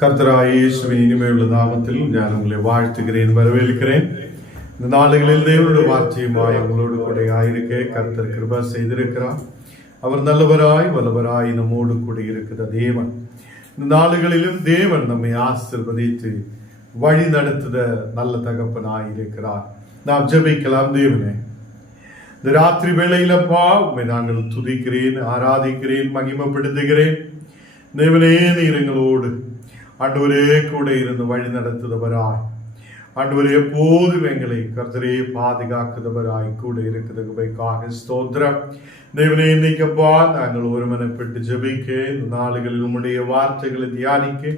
கர்த்தராகிய இயேசுவின் இனிமையுள்ள நாமத்தில் நான் உங்களை வாழ்த்துகிறேன், வரவேற்கிறேன். இந்த நாளுகளில் தேவனுடைய வார்த்தையுமாய் உங்களோடு கூட ஆயிருக்க கர்த்தர் கிருபை செய்திருக்கிறார். அவர் நல்லவராய் வல்லவராய் நம்மோடு கூட இருக்கிற தேவன். இந்த நாளுகளிலும் தேவன் நம்மை ஆசீர்வதித்து வழி நடத்துத நல்ல தகப்பனாய் இருக்கிறார். நாம் ஜெபிக்கலாம். தேவனே, இந்த ராத்திரி வேளையிலப்பா உண்மை நாங்கள் துதிக்கிறேன், ஆராதிக்கிறேன், மகிமைப்படுத்துகிறேன். தேவனே, நீர் எங்களோடு ஆண்டவரே கூட இருந்து வழி நடத்துதவராய், ஆண்டவரே எப்போதும் எங்களை கர்த்தரே பாதுகாக்குதவராய் கூட இருக்கிறதுக்காக ஸ்தோத்திரம். தேவனே, இன்னைக்கப்பா நாங்கள் ஒருமனப்பட்டு ஜெபிக்க, இந்த நாளுகளில் உம்முடைய வார்த்தைகளை தியானிக்க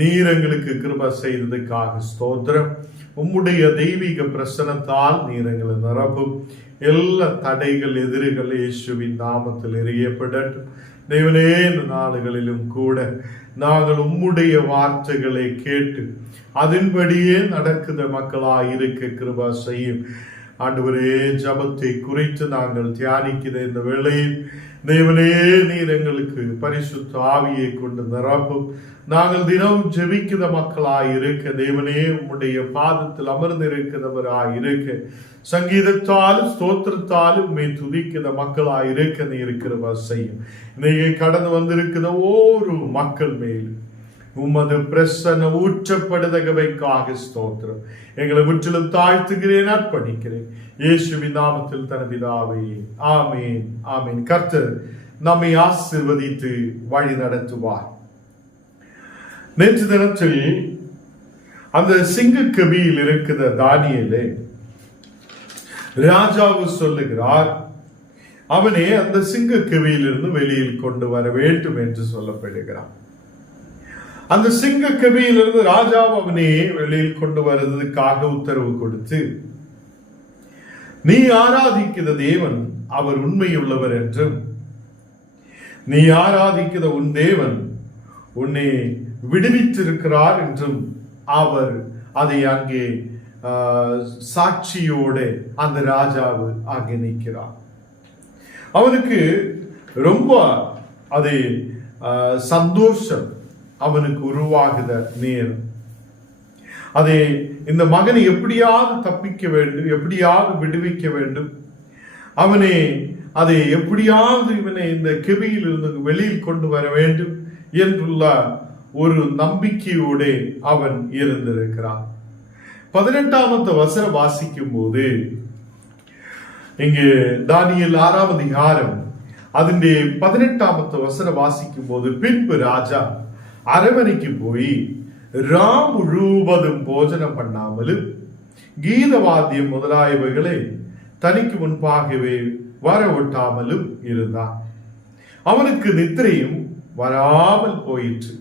நீர் எங்களுக்கு கிருபை செய்ததுக்காக ஸ்தோத்திரம். உம்முடைய தெய்வீக பிரசனத்தால் நீர் எங்களை நிரப்பும். எல்லா தடைகள் எதிரிகள் இயேசுவின் நாமத்தில் எறியப்படட்டும். தேவனே, இந்த நாடுகளிலும் கூட நாங்கள் உம்முடைய வார்த்தைகளை கேட்டு அதன்படியே நடக்குத மக்களாய் இருக்க கிருபை செய்யும். ஆண்டவரே, ஜபத்தை குறித்து நாங்கள் தியானிக்கிற இந்த வேளையில் தேவனே, நீர் எங்களுக்கு பரிசுத்த ஆவியை கொண்டு நிரப்பும். நாங்கள் தினம் ஜெபிக்கிற மக்களாய் இருக்க தேவனே, உம்முடைய பாதத்தில் அமர்ந்திருக்கிறவராய் இருக்க, சங்கீதத்தாலும் ஸ்தோத்திரத்தாலும் உம்மை துதிக்கிற மக்களாய் இருக்க நீர் கிருபை செய்யும். நீங்க கடந்து வந்திருக்கிற ஒவ்வொரு மக்கள் மேலும் உமது பிரசன்ன ஊற்றப்படுதகவைக்காக ஸ்தோத்திரம். எங்களை முற்றிலும் தாழ்த்துகிறேன், அர்ப்பணிக்கிறேன் இயேசுவின் நாமத்தில் தனபிதாவே, ஆமேன், ஆமேன். கர்த்தர் நம்மை ஆசீர்வதித்து வழி நடத்துவார். நேற்று தினத்தில் அந்த சிங்கக்கவியில் இருக்கிற தானியேலே ராஜாவு சொல்லுகிறார், அவனே அந்த சிங்கக்கவியிலிருந்து வெளியில் கொண்டு வர வேண்டும் என்று சொல்லப்படுகிறார். அந்த சிங்கக்கவியிலிருந்து ராஜா அவனே வெளியில் கொண்டு வருவதற்காக உத்தரவு கொடுத்து, நீ ஆராதிக்கிற தேவன் அவர் உண்மையுள்ளவர் என்றும், நீ ஆராதிக்கிற உன் தேவன் உன்னை விடுவித்திருக்கிறார் என்றும் அவர் அதை அங்கே சாட்சியோடு அந்த ராஜாவு அங்கே நிற்கிறார். அவனுக்கு ரொம்ப அது சந்தோஷம் அவனுக்கு உருவாகுத நேரம். அதை இந்த மகனை எப்படியாவது தப்பிக்க வேண்டும், எப்படியாவது விடுவிக்க வேண்டும், அவனை அதை எப்படியாவது இவனை இந்த கெபியில் இருந்து வெளியில் கொண்டு வர வேண்டும் என்றுள்ள ஒரு நம்பிக்கையோடு அவன் இருந்திருக்கிறான். 18வது வசனம் வாசிக்கும் போது இங்கு தானியேல் 6வது அதிகாரம் அதிന്റെ 18வது வசனம் வாசிக்கும் போது, பின்பு ராஜா அரண்மனைக்கு போய் ராம் முழுவதும் போஜனம் பண்ணாமலும் கீதவாத்தியம் முதலாயவைகளை தனிக்கு முன்பாகவே வரவிட்டாமலும் இருந்தான். அவனுக்கு நித்திரையும் வராமல் போயிற்று.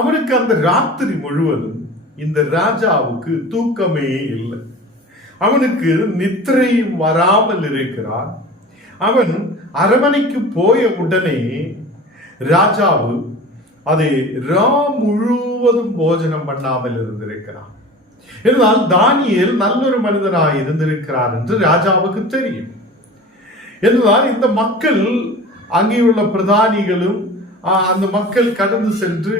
அவனுக்கு அந்த ராத்திரி முழுவதும் இந்த ராஜாவுக்கு தூக்கமே இல்லை. அவனுக்கு நித்திரையும் வராமல் இருக்கிறான். அவன் அரண்மனைக்கு போய உடனே ராஜாவு அதை ராம் முழுவதும் போஜனம் பண்ணாமல் இருந்திருக்கிறான். என்றால் தானியேல் நல்லொரு மனிதனாய் இருந்திருக்கிறார் என்று ராஜாவுக்கு தெரியும். என்றால் இந்த மக்கள் அங்கே உள்ள பிரதானிகளும் அந்த மக்கள் கடந்து சென்று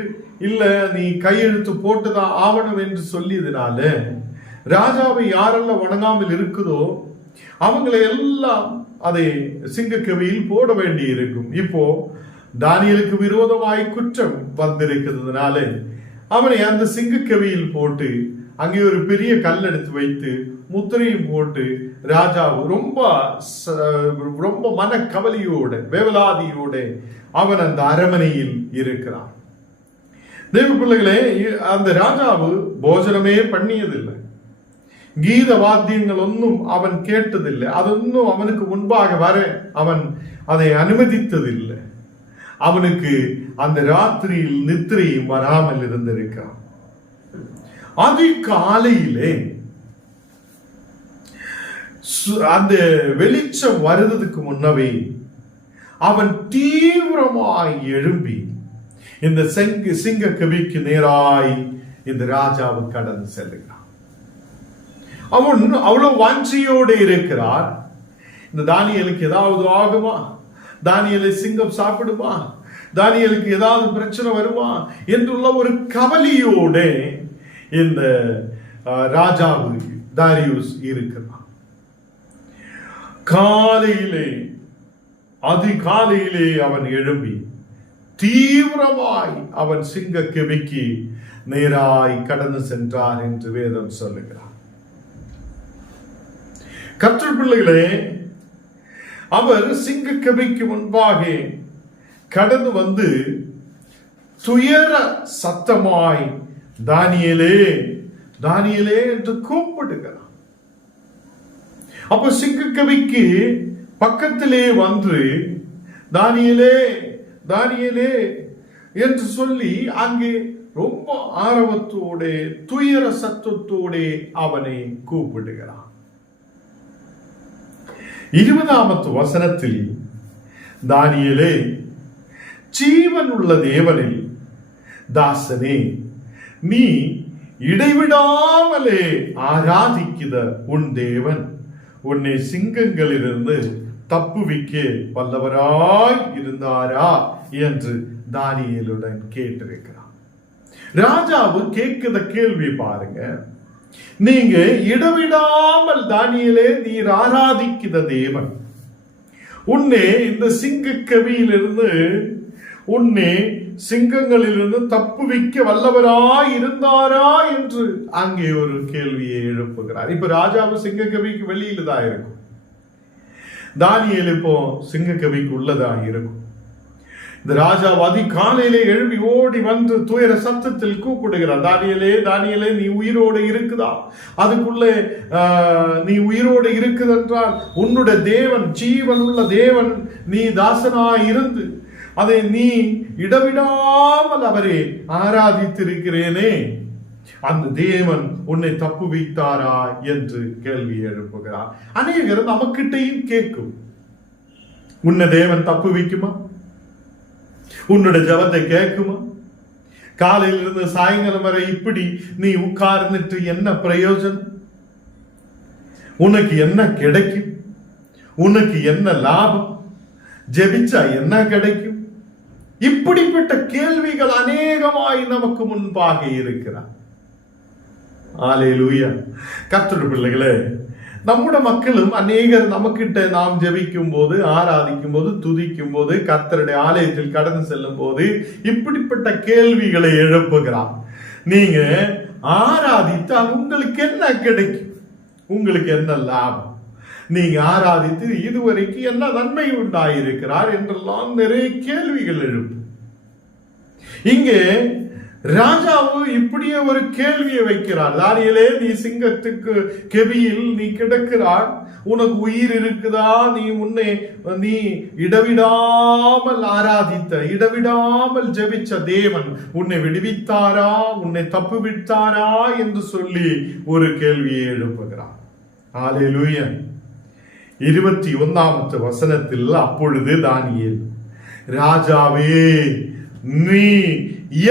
இல்ல நீ கையெழுத்து போட்டுதான் ஆவணம் என்று சொல்லியதுனால ராஜாவை யாரெல்லாம் வணங்காமல் இருக்குதோ அவங்களை எல்லாம் அதை சிங்கக்கவியில் போட வேண்டி இருக்கும். இப்போ தானியேலுக்கு விரோதமாய் குற்றம் வந்திருக்கிறதுனால அவனை அந்த சிங்கக்கவியில் போட்டு அங்கே ஒரு பெரிய கல் எடுத்து வைத்து முத்திரையும் போட்டு ராஜாவு ரொம்ப மனக்கவலையோட வேவலாதியோட அவன் அந்த அரண்மனையில் இருக்கிறான். தேவ பிள்ளைகளே, அந்த ராஜாவு போஜனமே பண்ணியதில்லை, கீத வாத்தியங்கள் ஒன்றும் அவன் கேட்டதில்லை, அதொன்னும் அவனுக்கு முன்பாக வர அவன் அதை அனுமதித்ததில்லை. அவனுக்கு அந்த ராத்திரியில் நித்திரையும் வராமல் இருந்திருக்கிறான். அதிகாலையிலே அந்த வெளிச்சம் வருவதற்கு முன்னவே அவன் தீவிரமாய் எழும்பி இந்த சிங்கக்கவிக்கு நேராய் இந்த ராஜாவு கடந்து செல்லுகிறான். அவன் அவ்வளவு வாஞ்சியோடு இருக்கிறார். இந்த தானியேலுக்கு ஏதாவது ஆகுமா? தானியேலை சிங்கம் சாப்பிடுமா? தானியேலுக்கு ஏதாவது பிரச்சனை வருமா என்றுள்ள ஒரு கவலையோடு இந்த ராஜாவு தாரியுஸ் இருக்கிறான். காலையிலே அதிகாலையிலே அவன் எழும்பி தீவிரமாய் அவன் சிங்க கெபிக்கு நேராய் கடந்து சென்றார் என்று வேதம் சொல்லுகிறார். கர்த்தர் பிள்ளைகளே, அவர் சிங்க கெபிக்கு முன்பாக கடந்து வந்து துயர சத்தமாய் தானியேலே தானியேலே என்று கூப்பிடுகிறார். அப்ப சிங்க கெபிக்கு பக்கத்திலே வந்து தானியேலே தானியேலே என்று சொல்லி அங்கே ரொம்ப ஆரவத்தோட துயர சத்தத்தோட அவனை கூப்பிடுகிறான். 20வது வசனத்தில் தானியேலே, ஜீவன் உள்ள தேவனில் தாசனே, நீ இடைவிடாமலே ஆராதிக்கிற உன் தேவன் உன்னை சிங்கங்களிலிருந்து தப்புவிக்க வல்லவராய் இருந்தாரா என்று தானியேலுடன் கேட்டிருக்கிறார். ராஜாவு கேட்கிற கேள்வி பாருங்க. நீங்க இடவிடாமல் தானியேலே நீர் ஆராதிக்கிற தேவன் உன்னை இந்த சிங்க கவியிலிருந்து உன்னை சிங்கங்களிலிருந்து தப்புவிக்க வல்லவராய் இருந்தாரா என்று அங்கே ஒரு கேள்வியை எழுப்புகிறார். இப்ப ராஜாவு சிங்க கவிக்கு வெளியில தான் இருக்கும், தானியேல் இப்போ சிங்க கவிக்கு உள்ளதா இருக்கும். இந்த ராஜா அதிகாலையிலே எழுப்பி ஓடி வந்து துயர சத்தத்தில் கூப்பிடுகிறார், தானியேலே தானியேலே நீ உயிரோடு இருக்குதா? அதுக்குள்ளே நீ உயிரோடு இருக்குதென்றால் உன்னுடைய தேவன் ஜீவன் உள்ள தேவன் நீ தாசனாய் இருந்து அதை நீ இடவிடாமல் அவரை ஆராதித்திருக்கிறேனே, அந்த தேவன் உன்னை தப்பு வைத்தாரா என்று கேள்வி எழுப்புகிறார். அநேகர் நமக்கிட்டையும் கேட்கும், உன்னை தேவன் தப்பு வைக்குமா? உன்னுடைய ஜபத்தை கேட்குமா? காலையிலிருந்து சாயங்காலம் வரை இப்படி நீ உட்கார்ந்துட்டு என்ன பிரயோஜனம்? உனக்கு என்ன கிடைக்கும்? உனக்கு என்ன லாபம்? ஜெபிச்சா என்ன கிடைக்கும்? இப்படிப்பட்ட கேள்விகள் அநேகமாய் நமக்கு முன்பாக இருக்கிறார். அல்லேலூயா. கர்த்தருடைய பிள்ளைகளே, நம்முடைய மக்களும் அநேகர் நமக்கிட்ட நாம் ஜெபிக்கும் போது, ஆராதிக்கும் போது, துதிக்கும் போது, கர்த்தருடைய ஆலயத்தில் கடந்து செல்லும் போது இப்படிப்பட்ட கேள்விகளை எழுப்புகிறார். நீங்க ஆராதித்தால் உங்களுக்கு என்ன கிடைக்கும்? உங்களுக்கு என்ன லாபம்? நீங்க ஆராதித்து இதுவரைக்கும் என்ன நன்மை உண்டாயிருக்கிறார் என்றெல்லாம் நிறைய கேள்விகள் எழுப்பும். இங்கே ராஜாவு இப்படியே ஒரு கேள்வியை வைக்கிறார். தானியேலே, நீ சிங்கத்துக்கு கெபியில் நீ கிடக்கிறார், உனக்கு உயிர் இருக்குதா? நீ இடவிடாமல் ஆராதித்த, இடவிடாமல் ஜெபிச்ச தேவன் உன்னை விடுவித்தாரா? உன்னை தப்பு விட்டாரா என்று சொல்லி ஒரு கேள்வியை எழுப்புகிறார். அல்லேலூயா. 21வது வசனத்தில், அப்பொழுது தானியேல், ராஜாவே நீ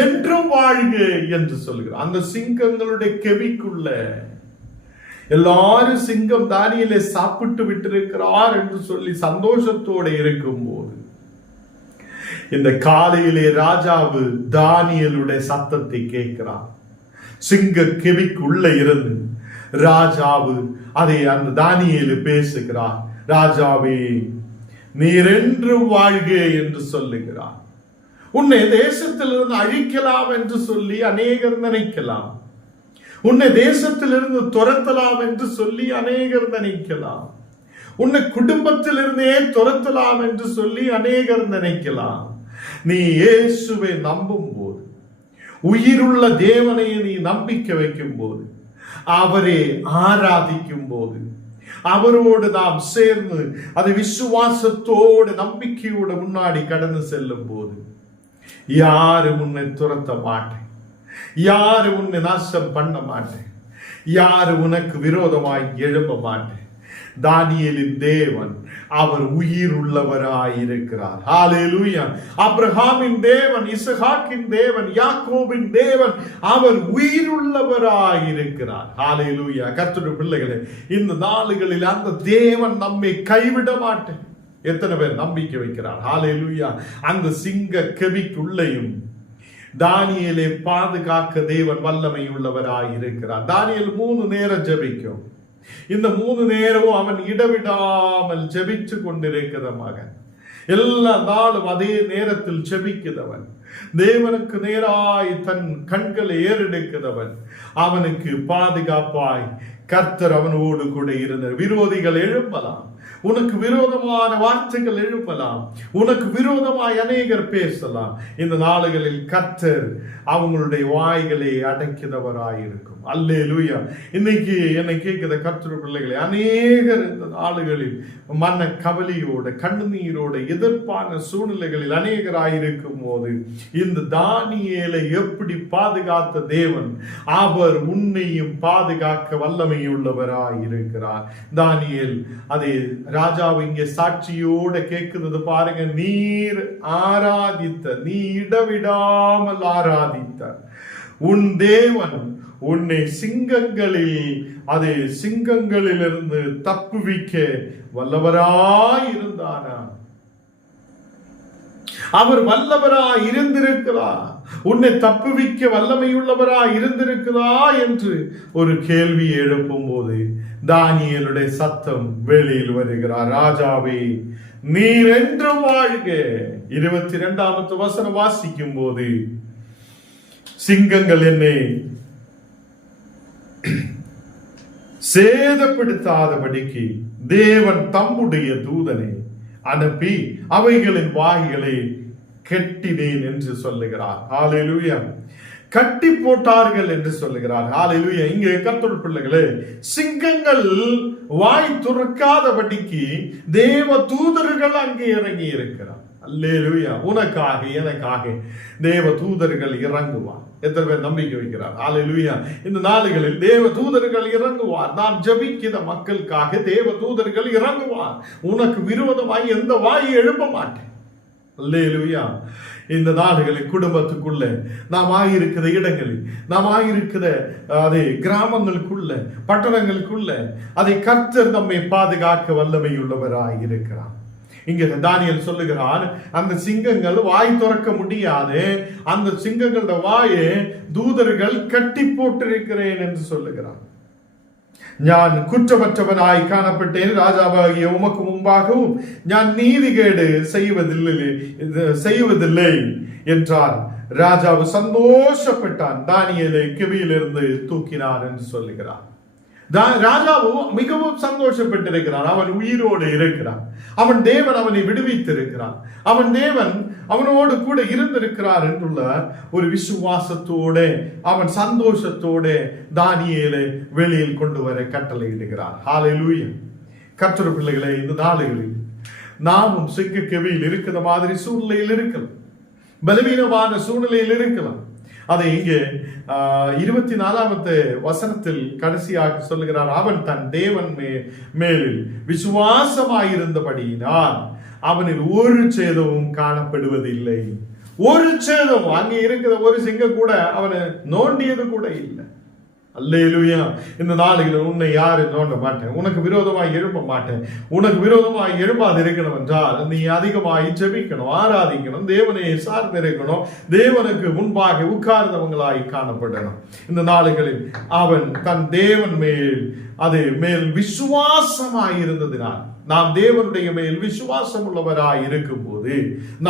என்றும் வாழ்க என்று சொல்கிறார். அந்த சிங்கங்களுடைய கெபிக்குள்ள எல்லாரும் சிங்கம் தானியேலை சாப்பிட்டு விட்டிருக்கிறார் என்று சொல்லி சந்தோஷத்தோடு இருக்கும் போது இந்த காலையிலே ராஜாவு தானியேலுடைய சத்தத்தை கேட்கிறார். சிங்க கெபிக்குள்ள இருந்து ராஜாவு அதை அந்த தானியேலு பேசுகிறார். ராஜாவே நீர் என்று வாழ்க என்று சொல்லுகிறார். உன்னை தேசத்திலிருந்து அழிக்கலாம் என்று சொல்லி அநேகர் நினைக்கலாம். உன்னை தேசத்திலிருந்து துரத்தலாம் என்று சொல்லி அநேகர் நினைக்கலாம். உன்னை குடும்பத்திலிருந்தே துரத்தலாம் என்று சொல்லி அநேகர் நினைக்கலாம். நீ இயேசுவை நம்பும் போது, உயிருள்ள தேவனை நீ நம்பிக்கை வைக்கும் போது, அவரை ஆராதிக்கும் போது, அவரோடு நாம் சேர்ந்து அதை விசுவாசத்தோடு நம்பிக்கையோடு முன்னாடி கடந்து செல்லும் போது யாரும் உன்னை துரத்த மாட்டேன், யாரும் உன்னை நாசம் பண்ண மாட்டேன், யாரும் உனக்கு விரோதமாய் எழும்ப மாட்டேன். தானியேலின் தேவன் அவர் உயிர் உள்ளவராயிருக்கிறார். ஹல்லேலூயா. ஆபிரகாமின் தேவன், இசகாக்கின் தேவன், யாக்கோபின் தேவன் அவர் உயிர் உள்ளவராயிருக்கிறார். ஹல்லேலூயா. கர்த்தருடைய பிள்ளைகளே, இந்த நாளுகளில் அந்த தேவன் நம்மை கைவிட மாட்டேன், எத்தனை பேர் நம்பிக்கை வைக்கிறார்? ஹல்லேலூயா. அந்த சிங்க கெபிக்குள்ளேயும் தானியேலை பாதுகாக்க தேவன் வல்லமை உள்ளவராய் இருக்கிறார். தானியேல் 3 நேரம் ஜெபிக்கும். இந்த 3 நேரமும் அவன் இடவிடாமல் ஜெபிச்சு கொண்டிருக்கிற மகன். எல்லா நாளும் அதே நேரத்தில் ஜெபிக்கிறவன், தேவனுக்கு நேராய் தன் கண்களை ஏறெடுக்கிறவன், அவனுக்கு பாதுகாப்பாய் கர்த்தர் அவனோடு கூட இருந்தார். விரோதிகள் எழும்பலாம், உனக்கு விரோதமான வார்த்தைகள் எழுப்பலாம், உனக்கு விரோதமாய் அநேகர் பேசலாம். இந்த நாளுகளில் கர்த்தர் அவங்களுடைய வாய்களை அடைக்கிறவராயிருக்கும். அல்லேலூயா. இன்னைக்கு என்னை கேட்கிற கர்த்தர் பிள்ளைகளை, அநேகர் இந்த நாளுகளில் மன கவலையோட கண்ணீரோட எதிர்ப்பான சூழ்நிலைகளில் அநேகராயிருக்கும் போது இந்த தானியேலை எப்படி பாதுகாத்த தேவன், அவர் உன்னையும் பாதுகாக்க வல்லமையுள்ளவராய் இருக்கிறார். தானியேல் அதே ராஜாவை இங்கே சாட்சியோட கேட்கிறது பாருங்க. நீர் ஆராதித்த, நீ இடவிடாமல் ஆராதித்த உன் தேவன் உன்னை சிங்கங்களிலிருந்து தப்புவிக்க வல்லவராய் இருந்தானா? அவர் வல்லவராய் இருந்திருக்கிறார், உன்னை தப்புவிக்க வல்லமையுள்ளவராய் இருந்திருக்கிறார் என்று ஒரு கேள்வி எழுப்பும் போது தானியேலுடைய சத்தம் வெளியில் வருகிறார். ராஜாவே, நீர் என்று வாழ்க. 22வது வசனம் வாசிக்கும் போது, சிங்கங்கள் என்னை சேதப்படுத்தாதபடிக்கு தேவன் தம்முடைய தூதனை அனுப்பி அவைகளின் வாய்களை கட்டினேன் என்று சொல்லுகிறார். ஹல்லேலூயா. கட்டி போட்டார்கள் என்று சொல்லுகிறார். ஹல்லேலூயா. இங்கே கர்த்தருடைய பிள்ளைகளே, சிங்கங்கள் வாய் துறக்காதபடிக்கு தேவ தூதர்கள் அங்கே இறங்கி இருக்கிறார். அல்லேலூயா. உனக்காக எனக்காக தேவ தூதர்கள் இறங்குவார். எத்தனை பேர் நம்பிக்கை வைக்கிறார்? அல்லேலூயா. இந்த நாளுகளில் தேவ தூதர்கள் இறங்குவார். நாம் ஜெபிக்கிற மக்களுக்காக தேவ தூதர்கள் இறங்குவார். உனக்கு விரோதமாய் எந்த வாயை எழுப்ப மாட்டேன். அல்லேலூயா. இந்த நாடுகளில் குடும்பத்துக்குள்ள, நாம் ஆகியிருக்கிற இடங்களில், நாம் ஆகியிருக்கிற அதே கிராமங்களுக்குள்ள, பட்டணங்களுக்குள்ள அதை கர்த்தர் நம்மை பாதுகாக்க வல்லமை உள்ளவராய் இருக்கிறார். இங்க தானியேல் சொல்லுகிறான், அந்த சிங்கங்கள் வாய் திறக்க முடியாது, அந்த சிங்கங்களோட வாயை தூதர்கள் கட்டி போட்டிருக்கிறேன் என்று சொல்லுகிறான். நான் குற்றமற்றவனாய் காணப்பட்டேன், ராஜாவாகிய உமக்கு முன்பாகவும் நான் நீதிகேடு செய்வதில்லை என்றார். ராஜாவு சந்தோஷப்பட்டான், தானியேலை கெபியிலிருந்து தூக்கினார் என்று சொல்லுகிறார். ராஜாவும் மிகவும் சந்தோஷப்பட்டிருக்கிறான். அவன் உயிரோடு இருக்கிறான். அவன் தேவன் அவனை விடுவித்திருக்கிறான். அவன் தேவன் அவனோடு கூட இருந்திருக்கிறார் என்றுள்ள ஒரு விசுவாசத்தோட, அவன் சந்தோஷத்தோட தானியேலை வெளியில் கொண்டு வர கட்டளையிடுகிறார். ஹல்லேலூயா. கர்த்தருடைய பிள்ளைகளே, இந்த நாளுகளில் நாமும் சிங்க கெபியில் இருக்கிற மாதிரி சூழ்நிலையில் இருக்கலாம், பலவீனமான சூழ்நிலையில் இருக்கலாம். அதை இங்கே 24வது வசனத்தில் கடைசியாக சொல்லுகிறார். அவன் தன் தேவன் மேலில் விசுவாசமாயிருந்தபடியினால் அவனில் ஒரு சேதமும் காணப்படுவதில்லை. ஒரு சேதம், அங்கே இருக்கிற ஒரு சிங்கம் கூட அவனை நோண்டியது கூட இல்லை. அல்லேலூயா. இந்த நாளில் உன்னை யாரு நோண்ட மாட்டேன், உனக்கு விரோதமாய் எழுப்ப மாட்டேன். உனக்கு விரோதமாய் எழுப்பாது இருக்கணும் என்றால் நீ அதிகமாய் ஜெபிக்கணும், ஆராதிக்கணும், தேவனை சார்ந்திருக்கணும், தேவனுக்கு முன்பாக உட்கார்ந்தவங்களாய் காணப்படணும். இந்த நாளுகளில் அவன் தன் தேவன் மேல் விசுவாசமாய் இருந்ததினால், நாம் தேவனுடைய மேல் விசுவாசம் உள்ளவராய் இருக்கும் போது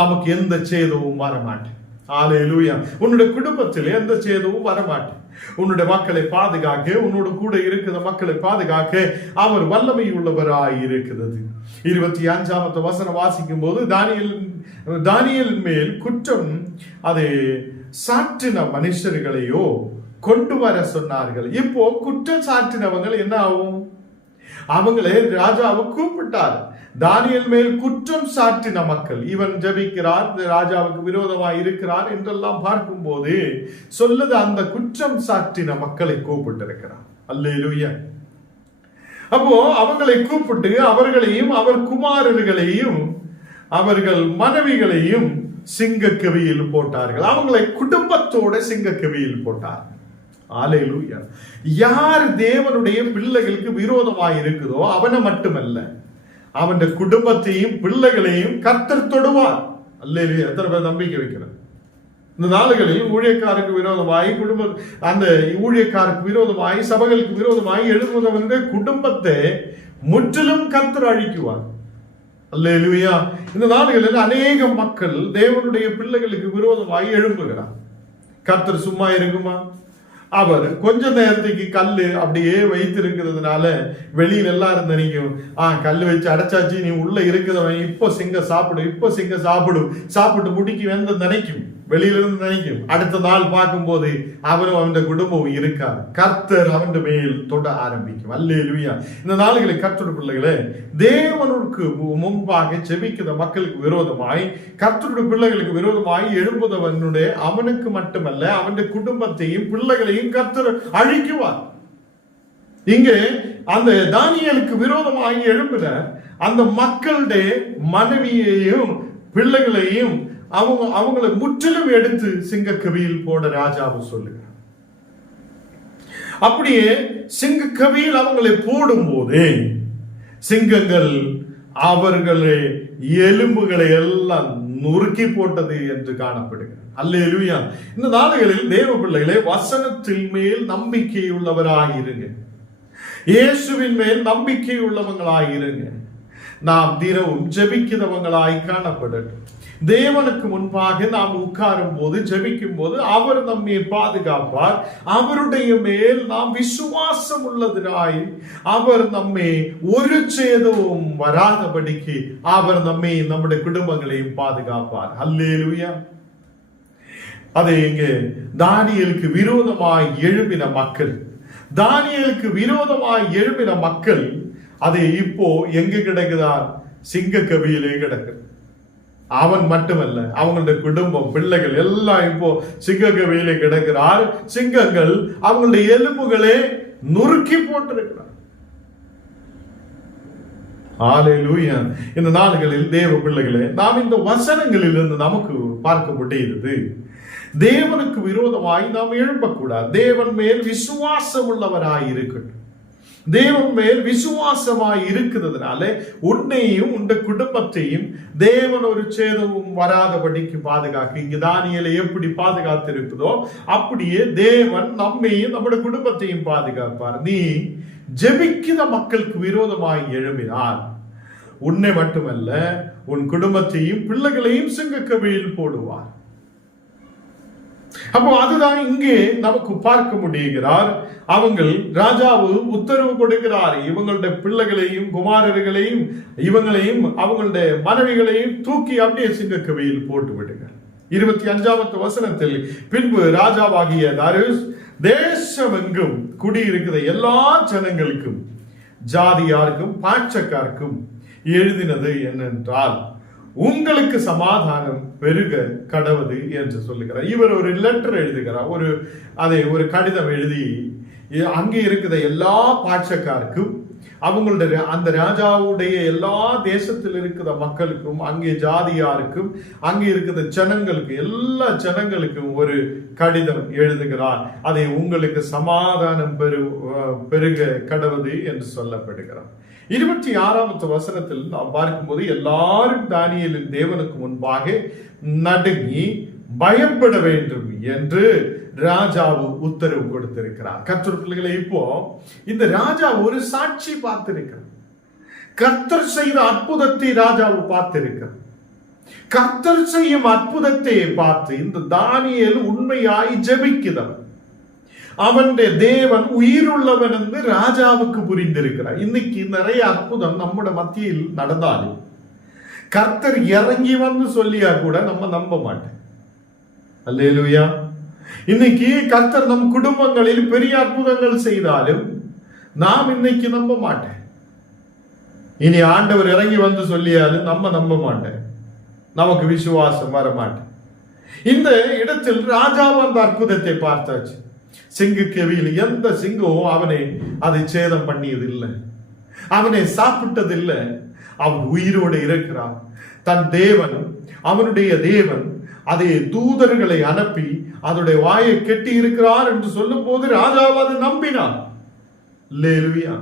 நமக்கு எந்த சேதமும் வரமாட்டேன். ஹல்லேலூயா. உன்னுடைய குடும்பத்தில் எந்த சேதமும் வரமாட்டேன். உன்னுடைய மக்களை பாதுகாக்க, உன்னோடு கூட இருக்கிற மக்களை பாதுகாக்க அவர் வல்லமை உள்ளவராய் இருக்கிறது. 25வது வசனம் வாசிக்கும் போது, தானியேல் மேல் குற்றம் அதை சாற்றின மனுஷர்களையோ கொண்டு வர சொன்னார்கள். இப்போ குற்றம் சாற்றினவங்க என்ன ஆகும்? அவங்களே ராஜாவை கூப்பிட்டார். தானியேல் மேல் குற்றம் சாற்றின மக்கள், இவன் ஜெபிக்கிறார், ராஜாவுக்கு விரோதமாக இருக்கிறார் என்றெல்லாம் பார்க்கும் போது சொல்லுது, அந்த குற்றம் சாற்றின மக்களை கூப்பிட்டு இருக்கிறார். அல்லேலூயா. அப்போ அவங்களை கூப்பிட்டு அவர்களையும் அவர் குமாரர்களையும் அவர்கள் மனைவிகளையும் சிங்கக்கவியில் போட்டார்கள். அவங்களை குடும்பத்தோட சிங்கக்கவியில் போட்டார். அல்லேலூயா. யார் தேவனுடைய பிள்ளைகளுக்கு விரோதமாய் இருக்குதோ அவனை மட்டுமல்ல, அவன் குடும்பத்தையும் பிள்ளைகளையும் கர்த்தர் தொடுவார். அல்லேலூயா. எத்தனை பேர் நம்பிக்கை வைக்கிறார்? இந்த நாளுகளில் ஊழியக்காருக்கு விரோதமாய் அந்த ஊழியக்காருக்கு விரோதமாய் சபைகளுக்கு விரோதமாய் எழுதுவதவனுடைய குடும்பத்தை முற்றிலும் கர்த்தர் அழிக்குவார். அல்லேலூயா. இந்த நாடுகளில் அநேக மக்கள் தேவனுடைய பிள்ளைகளுக்கு விரோதமாய் எழும்புகிறார். கர்த்தர் சும்மா இருக்குமா? அவர் கொஞ்ச நேரத்துக்கு கல்லு அப்படியே வைத்திருக்கிறதுனால வெளியில எல்லாரும் நினைக்கும், கல்லு வச்சு அடைச்சாச்சு, நீ உள்ள இருக்கிறவன் இப்போ சிங்க சாப்பிட்டு முடிக்க வந்து நினைக்கும், வெளியில இருந்து நினைக்கும். அடுத்த நாள் பார்க்கும் போது அவனும் அவன் குடும்பம் இருக்காது. கர்த்தர் அவன் மேல் தொட ஆரம்பிக்கும். அல்லேலூயா. இந்த நாளுகளில் கர்த்தருடைய பிள்ளைகளே, தேவனுக்கு முன்பாக செபிக்கிற மக்களுக்கு விரோதமாய் கர்த்தருடைய பிள்ளைகளுக்கு விரோதமாய் எழும்புதவனுடைய அவனுக்கு மட்டுமல்ல அவன் குடும்பத்தையும் பிள்ளைகளையும் கர்த்தர் அழிக்குவார். இங்கே அந்த தானியேலுக்கு விரோதமாய் எழும்பின அந்த மக்களுடைய மனைவியையும் பிள்ளைகளையும் அவங்களை முற்றிலும் எடுத்து சிங்கக்கவியில் போட ராஜாவு சொல்லுகிறார். அப்படியே சிங்கக்கவியில் அவங்களை போடும் போதே சிங்கங்கள் அவர்களே எலும்புகளை எல்லாம் நொறுக்கி போட்டது என்று காணப்படுகிறது. அல்லேலூயா. இந்த நாடுகளில் தேவ பிள்ளைகளே, வசனத்தின் மேல் நம்பிக்கை உள்ளவராயிருங்க. இயேசுவின் மேல் நம்பிக்கை உள்ளவங்களாயிருங்க. நாம் தினமும் ஜெபிக்கிறவங்களாய் காணப்படட்டும். தேவனுக்கு முன்பாக நாம் உட்காரும் போது ஜெபிக்கும் போது அவர் நம்மை பாதுகாப்பார். அவருடைய மேல் நாம் விசுவாசம் உள்ளதாய் அவர் நம்மை ஒரு சேதமும் வராதபடிக்கு அவர் நம்மை நம்முடைய குடும்பங்களையும் பாதுகாப்பார். அல்லேலூயா. அதை இங்கே தானியேலுக்கு விரோதமாய் எழுப்பின மக்கள் அதை இப்போ எங்க கிடக்குதார்? சிங்கக்கவியிலே கிடக்கு. அவன் மட்டுமல்ல, அவங்களுடைய குடும்பம் பிள்ளைகள் எல்லாம் இப்போ சிங்கக்கவியிலே கிடக்கிறார். சிங்கங்கள் அவங்களுடைய எலும்புகளே நொறுக்கி போட்டிருக்கிறார். ஹல்லேலூயா. இந்த நாள்களில் தேவ பிள்ளைகளே, நாம் இந்த வசனங்களில் இருந்து நமக்கு பார்க்க முடிகிறது, தேவனுக்கு விரோதமாய் நாம் எழும்பக்கூடாது. தேவன் மேல் விசுவாசம் உள்ளவராய் இருக்கட்டும். தேவன் மேல் விசுவாசமாய் இருக்கிறதுனால உன்னையும் உன் குடும்பத்தையும் தேவன் ஒரு சேதமும் வராதபடிக்கு பாதுகாக்க. இங்கு தானியேலை எப்படி பாதுகாத்து இருக்குதோ அப்படியே தேவன் நம்மையும் நம்முடைய குடும்பத்தையும் பாதுகாப்பார். நீ ஜெபிக்கிற மக்களுக்கு விரோதமாய் எழும்பினார், உன்னை மட்டுமல்ல உன் குடும்பத்தையும் பிள்ளைகளையும் சிங்கக்கவியில் போடுவார். அப்போ அதுதான் இங்கே நமக்கு பார்க்க முடிகிறார். அவங்கள் ராஜாவு உத்தரவு கொடுக்கிறார், இவங்களுடைய பிள்ளைகளையும் குமாரர்களையும் இவங்களையும் அவங்களுடைய மனைவிகளையும் தூக்கி அப்படியே சிங்கக்கவியில் போட்டு விடுங்க. 25வது வசனத்தில், பின்பு ராஜாவாகிய தாரியுஸ் தேசமெங்கும் குடியிருக்கிற எல்லா ஜனங்களுக்கும் ஜாதியாருக்கும் பாட்சக்காருக்கும் எழுதினது என்னென்றால், உங்களுக்கு சமாதானம் பெருக கடவுது என்று சொல்லுகிறார். இவர் ஒரு லெட்டர் எழுதுகிறார், ஒரு கடிதம் எழுதி அங்கே இருக்கிற எல்லா பாட்சக்காருக்கும் அவங்களுடைய அந்த ராஜாவுடைய எல்லா தேசத்தில் இருக்கிற மக்களுக்கும் அங்கே ஜாதியாருக்கும் அங்கே இருக்கிற ஜனங்களுக்கு எல்லா ஜனங்களுக்கும் ஒரு கடிதம் எழுதுகிறார். அதை உங்களுக்கு சமாதானம் பெருக கடவுது என்று சொல்லப்படுகிறார். 26வது வசனத்தில் நாம் பார்க்கும்போது, எல்லாரும் தானியேலின் தேவனுக்கு முன்பாக நடுங்கி பயப்பட வேண்டும் என்று ராஜாவு உத்தரவு கொடுத்திருக்கிறார். கர்த்தர் பிள்ளைகளை, இப்போ இந்த ராஜா ஒரு சாட்சி பார்த்திருக்கிறார். கர்த்தர் செய்த அற்புதத்தை ராஜாவு பார்த்திருக்கிறார். கர்த்தர் செய்யும் அற்புதத்தை பார்த்து இந்த தானியேல் உண்மையாய் ஜெபிக்கிறவன், அவனுடைய தேவன் உயிருள்ளவன் என்று ராஜாவுக்கு புரிந்திருக்கிறார். இன்னைக்கு நிறைய அற்புதம் நம்முடைய மத்தியில் நடந்தாலும் கர்த்தர் இறங்கி வந்து சொல்லியா கூட நம்ம நம்ப மாட்டேன். அல்லேலூயா. இன்னைக்கு கர்த்தர் நம் குடும்பங்களில் பெரிய அற்புதங்கள் செய்தாலும் நாம் இன்னைக்கு நம்ப மாட்டேன். இனி ஆண்டவர் இறங்கி வந்து சொல்லியாலும் நம்ம நம்ப மாட்டேன், நமக்கு விசுவாசம் வர மாட்டேன். இந்த இடத்தில் ராஜா அந்த அற்புதத்தை பார்த்தாச்சு. சிங்கக்கவியில் எந்த சிங்கமும் அவனை அதை சேதம் பண்ணியது இல்லை, அவனை சாப்பிட்டதில்லை. அவன் உயிரோடு இருக்கிறான். தன் தேவன், அவனுடைய தேவன் அதே தூதர்களை அனுப்பி அதனுடைய வாயை கெட்டி இருக்கிறார் என்று சொல்லும் போது ராஜா அதை நம்பினான். அல்லேலூயா.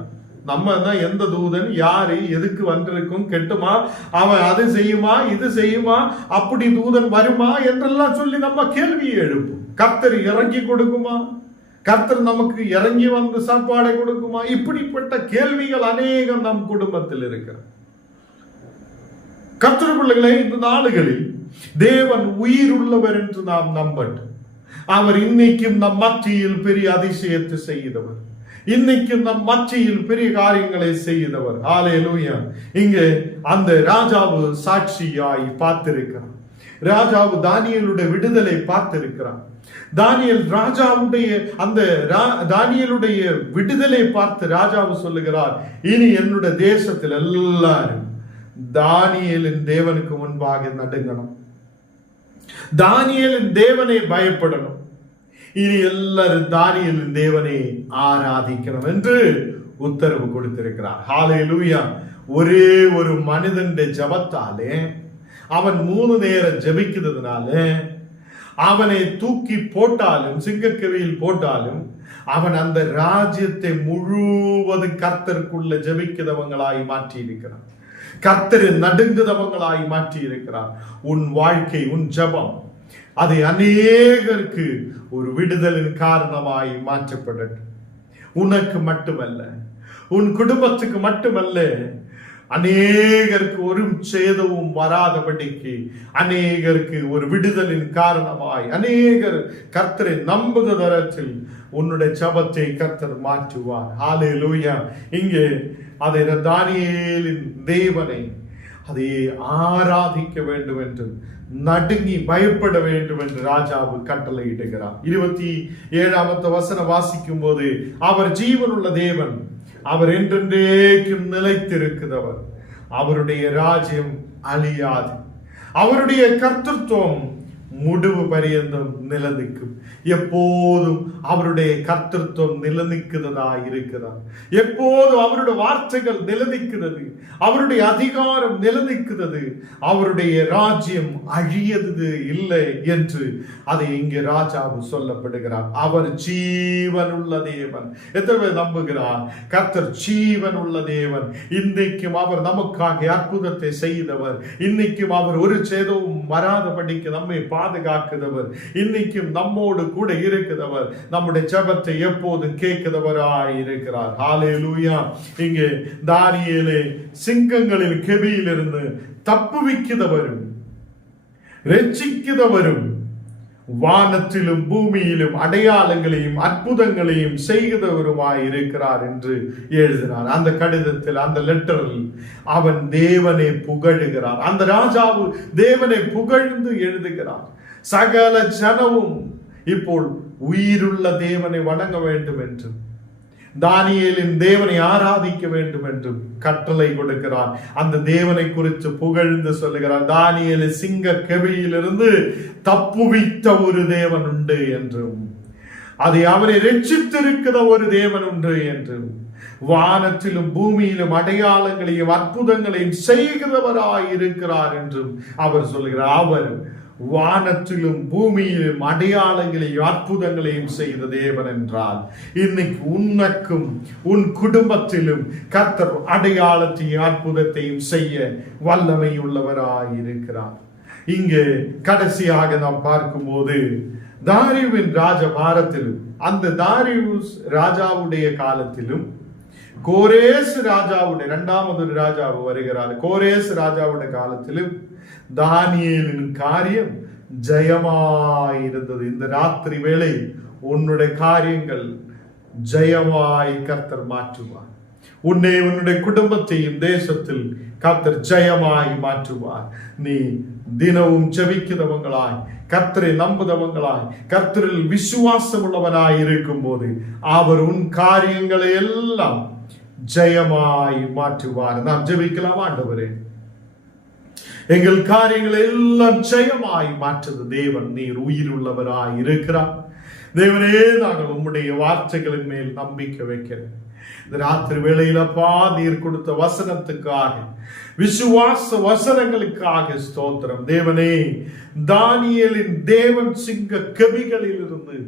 நம்ம தான் எந்த தூதன், யாரு, எதுக்கு வந்திருக்கும், கெட்டுமா, அவன் அது செய்யுமா, இது செய்யுமா, அப்படி தூதன் வருமா என்றெல்லாம் சொல்லி நம்ம கேள்வியை எழுப்போம். கர்த்தர் இறங்கி கொடுக்குமா, கர்த்தர் நமக்கு இறங்கி வந்து சாப்பாடை கொடுக்குமா, இப்படிப்பட்ட கேள்விகள் அநேகம் நம் குடும்பத்தில் இருக்கிறது. கர்த்தர் பிள்ளைகளே, இந்த நாடுகளில் தேவன் உயிர் உள்ளவர் என்று நாம் நம்பட்டும். அவர் இன்னைக்கும் நம் மத்தியில் பெரிய அதிசயத்தை செய்தவர், இன்னைக்கும் நம் மத்தியில் பெரிய காரியங்களை செய்தவர். ஹல்லேலூயா. இங்கே அந்த ராஜாவு சாட்சியாய் பார்த்திருக்கிறார். ராஜாவு தானியேலுடைய விடுதலை பார்த்திருக்கிறார். தானியேல் ராஜாவுடைய அந்த தானியேலுடைய விடுதலை பார்த்து ராஜாவு சொல்லுகிறார், இனி என்னுடைய தேசத்தில் எல்லாரும் தானியேலின் தேவனுக்கு முன்பாக நடுங்கணும், தானியேலின் தேவனை பயப்படணும், இனி எல்லாரும் தானியேலின் தேவனை ஆராதிக்கணும் என்று உத்தரவு கொடுத்திருக்கிறார். ஹல்லேலூயா. ஒரே ஒரு மனிதனுடைய ஜபத்தாலே, அவன் 3 நேரம் ஜபிக்கிறதுனால, அவனை தூக்கி போட்டாலும், சிங்கக்கவியில் போட்டாலும், அவன் அந்த ராஜ்யத்தை முழுவதும் கர்த்தருக்குள்ள ஜபிக்கிறவங்களாய் மாற்றி இருக்கிறான், கர்த்தர் நடுங்குதவங்களாய் மாற்றி இருக்கிறார். உன் வாழ்க்கை, உன் ஜபம் அதை அநேகருக்கு ஒரு விடுதலின் காரணமாய் மாற்றப்படட்டும். உனக்கு மட்டுமல்ல, உன் குடும்பத்துக்கு மட்டுமல்ல, அநேகருக்கு ஒரு சேதமும் வராதபடிக்கு, அநேகருக்கு ஒரு விடுதலின் காரணமாய், அநேகர் கர்த்தரை நம்புகிற தரத்தில் உன்னுடைய ஜபத்தை கர்த்தர் மாற்றுவார். ஹல்லேலூயா. இங்கே அதை தானியேலின் தேவனை அதை ஆராதிக்க வேண்டும் என்று, நடுங்கி பயப்பட வேண்டும் என்று ராஜாவு கட்டளை இடுகிறார். 27வது வசனம் வாசிக்கும் போது, அவர் ஜீவனுள்ள தேவன், அவர் என்றென்றைக்கும் நிலைத்திருக்கிறவர், அவருடைய ராஜ்யம் அழியாது, அவருடைய கர்த்தத்துவம் முடிவு பரியந்தம் நிலநிற்கும். எப்போதும் அவருடைய கர்த்தத்துவம் நிலநிற்கிறதா இருக்கிறார். எப்போதும் அவருடைய வார்த்தைகள் நிலநிற்கிறது, அவருடைய அதிகாரம் நிலநிற்கிறது, அவருடைய ராஜ்யம் அழியது இல்லை என்று அதை இங்கே ராஜாவு சொல்லப்படுகிறார். அவர் ஜீவன் உள்ள தேவன். எத்தனை பேர் நம்புகிறார்? கர்த்தர் ஜீவன் உள்ள தேவன். இன்னைக்கும் அவர் நமக்காக அற்புதத்தை செய்தவர். இன்னைக்கும் அவர் ஒரு சேதமும் வராதபடிக்கு நம்மை பாதுகாக்கிறவர். இன்னைக்கும் நம்மோடு கூட இருக்கிறவர். நம்முடைய ஜெபத்தை எப்போதும் கேட்கிறவராய் இருக்கிறார். ஹல்லேலூயா. இங்கே தானியேலே சிங்கங்களின் கெபியிலிருந்து தப்புவிக்கிறவரும் ரட்சிக்கிறவரும் வானத்திலும் பூமியிலும் அடையாளங்களையும் அற்புதங்களையும் செய்கிறவருமாய் இருக்கிறார் என்று எழுதினார். அந்த கடிதத்தில், அந்த லெட்டரில் அவன் தேவனை புகழுகிறார். அந்த ராஜாவு தேவனை புகழ்ந்து எழுதுகிறார். சகல ஜனமும் இப்போ உயிருள்ள தேவனை வணங்க வேண்டும் என்றும், தானியேலின் தேவனை ஆராதிக்க வேண்டும் என்றும் கட்டளை கொடுக்கிறார். அந்த தேவனை குறித்து புகழ்ந்து சொல்லுகிறார். தானியேலை சிங்க கெபியிலிருந்து தப்புவித்த ஒரு தேவன் உண்டு என்றும், அதை அவரை ரட்சித்திருக்கிற ஒரு தேவன் உண்டு என்றும், வானத்திலும் பூமியிலும் அடையாளங்களையும் அற்புதங்களையும் செய்கிறவராய் இருக்கிறார் என்றும் அவர் சொல்கிறார். அவர் வானத்திலும் பூமியிலும் அடையாளங்களையும் அற்புதங்களையும் செய்த தேவன் என்றால், இன்னைக்கு உனக்கும் உன் குடும்பத்திலும் கர்த்தர் அடையாளத்தையும் அற்புதத்தையும் செய்ய வல்லமை உள்ளவராய் இருக்கிறார். இங்கே கடைசியாக நாம் பார்க்கும்போது, தாரியுவின் ராஜபாரத்திலும், அந்த தாரியுஸ் ராஜாவுடைய காலத்திலும், கோரேஸ் ராஜாவுடைய 2வது ராஜாவு வருகிறார். கோரேஸ் ராஜாவுடைய காலத்திலும் தானியேலின் காரியம் ஜெயமாயிருந்தது. இந்த ராத்திரி வேளை உன்னுடைய காரியங்கள் ஜெயமாய் கர்த்தர் மாற்றுவார். உன்னை, உன்னுடைய குடும்பத்தையும் தேசத்தில் கர்த்தர் ஜெயமாய் மாற்றுவார். நீ தினமும் ஜெபிக்கிறவங்களாய், கர்த்தரை நம்புதவங்களாய், கர்த்தரில் விசுவாசம் உள்ளவனாய் இருக்கும் போது அவர் உன் காரியங்களை எல்லாம் ஜெயமாய் மாற்றுவார். நாம் ஜெபிக்கலாம். ஆண்டவரே, எங்கள் காரியங்களை எல்லாம் ஜெயமாய் மாற்றுது தேவன், நீர் உயிர் உள்ளவராய் இருக்கிறார். தேவனே, நாங்கள் உம்முடைய வார்த்தைகளின் மேல் நம்பிக்கை வைக்கிறேன். இந்த ராத்திரி வேளையிலப்பா நீர் கொடுத்த வசனத்துக்காக, விசுவாச வசனங்களுக்காக ஸ்தோத்திரம். தேவனே, தானியேலின் தேவன் சிங்க கவிகளில் இருந்து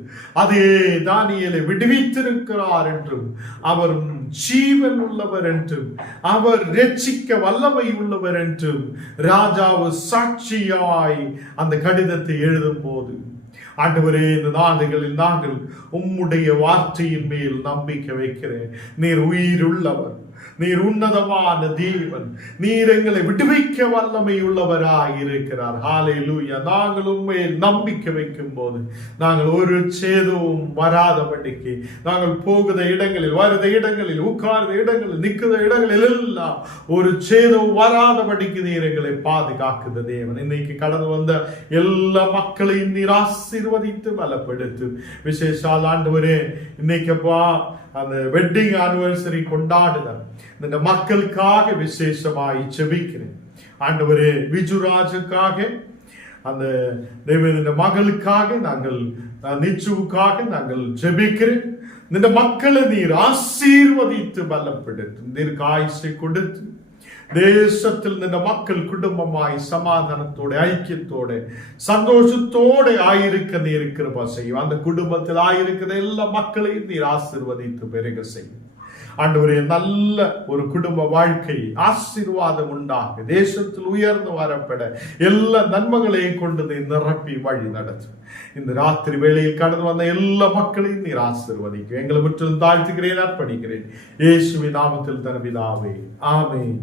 அதே தானியேலை விடுவித்திருக்கிறார் என்றும், அவர் ஜீவன் உள்ளவர் என்றும், அவர் ரட்சிக்க வல்லமை உள்ளவர் என்றும் ராஜாவு சாட்சியாய் அந்த கடிதத்தை எழுதும் போது, ஆண்டவரே, இந்த நாடுகளில் நாங்கள் உம்முடைய வார்த்தையின் மேல் நம்பிக்கை வைக்கிறேன். நீர் உயிருள்ளவர், நீர் உன்னதமான தேவன், நீர் எங்களை விடுவிக்க வல்லமை உள்ளவராய் இருக்கிறார். ஹல்லேலூயா. நாங்கள் உண்மையில் நம்பிக்கை வைக்கும் போது நாங்கள் ஒரு சேதமும் வராதபடிக்கு, நாங்கள் போகிற இடங்களில், வருத இடங்களில், உட்கார்ந்த இடங்களில், நிற்கிற இடங்களில் எல்லாம் ஒரு சேதம் வராதபடிக்கு நீர் எங்களை பாதுகாக்குத தேவன். இன்னைக்கு கடந்து வந்த எல்லா மக்களையும் நீர் ஆசீர்வதித்து பலப்படுத்து. விசேஷால் ஆண்டவரே, இன்னைக்குப்பா அந்த வெட்டிங் ஆனிவர்சரி கொண்டாடுதல் இந்த மக்களுக்காக விசேஷமாய் செபிக்கிறேன். ஆண்டவரே, விஜுராஜுக்காக, அந்த தேவனுடைய மகளுக்காக, நாங்கள் நிச்சுவுக்காக நாங்கள் ஜெபிக்கிறேன். இந்த மக்களை நீர் ஆசீர்வதித்து பலப்படுத்து, தீர்க்க ஆயுசை கொடுத்து தேசத்தில் இந்த மக்கள் குடும்பமாய் சமாதானத்தோட, ஐக்கியத்தோட, சந்தோஷத்தோட ஆயிருக்க நீர் கிருபை செய்யும். அந்த குடும்பத்தில் ஆயிருக்கிற எல்லா மக்களையும் நீர் ஆசீர்வதித்து பெருக செய்யும். ஆண்டவரே, நல்ல ஒரு குடும்ப வாழ்க்கை ஆசீர்வாதம் உண்டாக, தேசத்தில் உயர்ந்து வரப்பட எல்லா நன்மைகளையும் கொண்டு நிரப்பி வழி நடத்தும். இந்த ராத்திரி வேளையில் கடந்து வந்த எல்லா மக்களையும் நீர் ஆசீர்வதிக்கும். எங்களை முற்றிலும் தாழ்த்துகிறேன், அர்ப்பணிக்கிறேன். இயேசுவின் நாமத்தில் தன் பிதாவே, ஆமென்.